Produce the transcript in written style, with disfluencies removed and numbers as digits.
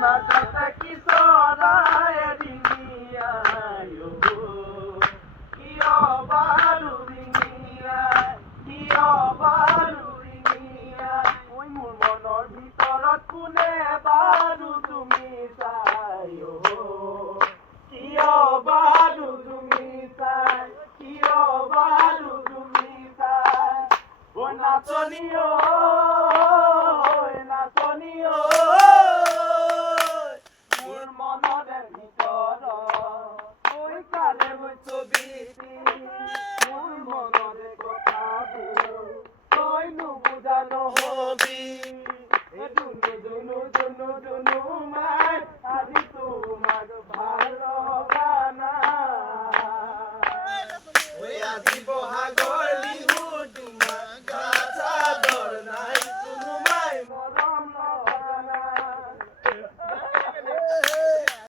মাজতে কি চৰাই ডিঙিয়াই কিয় বাৰু ডিঙিয়াই কিয় বাৰু ডিঙিয়াই মোৰ মনৰ ভিতৰত কোনে বাৰু তুমি চাই কিয় বাৰু তুমি চাই কিয় বাৰু তুমি চাই নাচনি